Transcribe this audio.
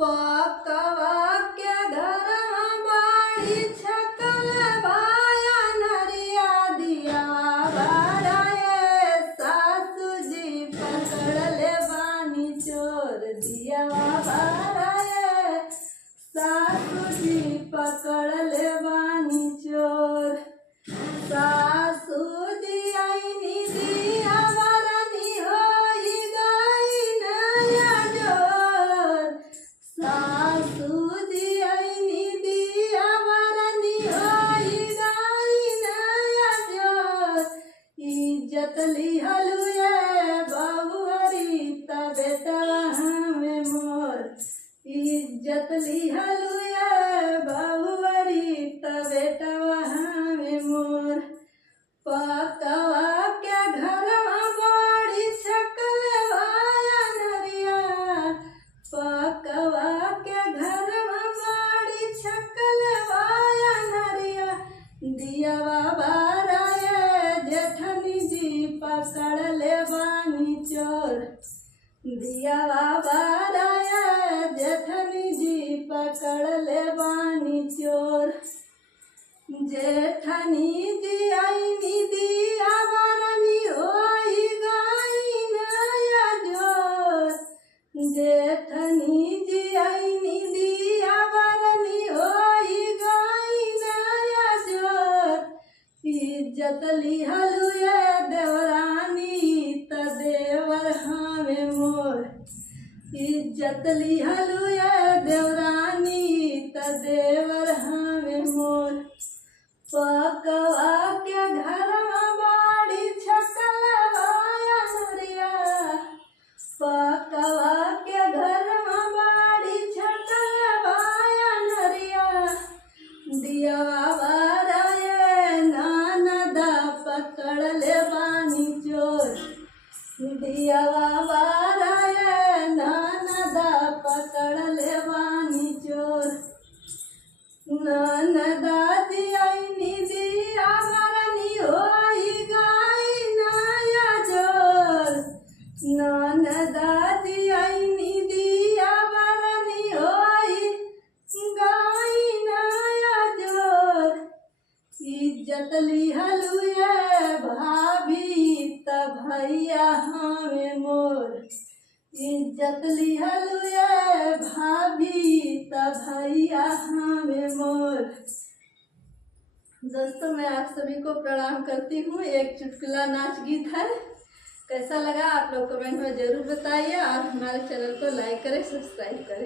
पकवा के घरवा बाड़ी छकल भाया नरिया दिया बाड़ाए सासू जी पकड़ले बानी चोर दिया बाड़ाए सासू जी पकड़ले बानी चोर। सासू जी आईनी दिया बरनी होई गई नया जोर। सासू जी आईनी दिया बरनी होई गई नया जोर। इज्जत लिहलुए बहुअरी तबेटवा हमें मोर। इज्जत लिहलुए बहुअरी तबेटवा हमें मोर। पकवा के घरवा बाड़ी छकल भाया नरिया। पकवा के घरवा बाड़ी छकल भाया नरिया दियावा बाराए जेठनी जी पकड़ले बानी चोर। दियावा बाराए जेठनी जी पकड़ले बानी चोर। जेठनी जी आईनी दिया बरनी होई गई नया जोर। जेठनी जी आईनी दिया बरनी होई गई नया जोर। इज्जत लिहलुए देवरानी त देवर हमें मोर। इज्जत लिहलुए देवरानी त देवर हमें मोर। पकवा के घरवा बाड़ी छकल भाया नरिया। पकवा के घरवा बाड़ी छकल भाया नरिया दियावा बाराए ननदा पकड़ले बानी चोर। दियावा बाराए ननदा पकड़ले बानी चोर। ननदा जी आईनी दिया बरनी होई गई नया जोर। ननदा जी आईनी दिया बरनी होई गई नया जोर। इज्जत लिहलुए भाभी त भैया हमें मोर। इज्जत लिहलुए भाभी त भैया हमें मोर। दोस्तों, मैं आप सभी को प्रणाम करती हूँ। एक चुटकुला नाच गीत है। कैसा लगा आप लोग कमेंट में जरूर बताइए और हमारे चैनल को लाइक करें, सब्सक्राइब करें।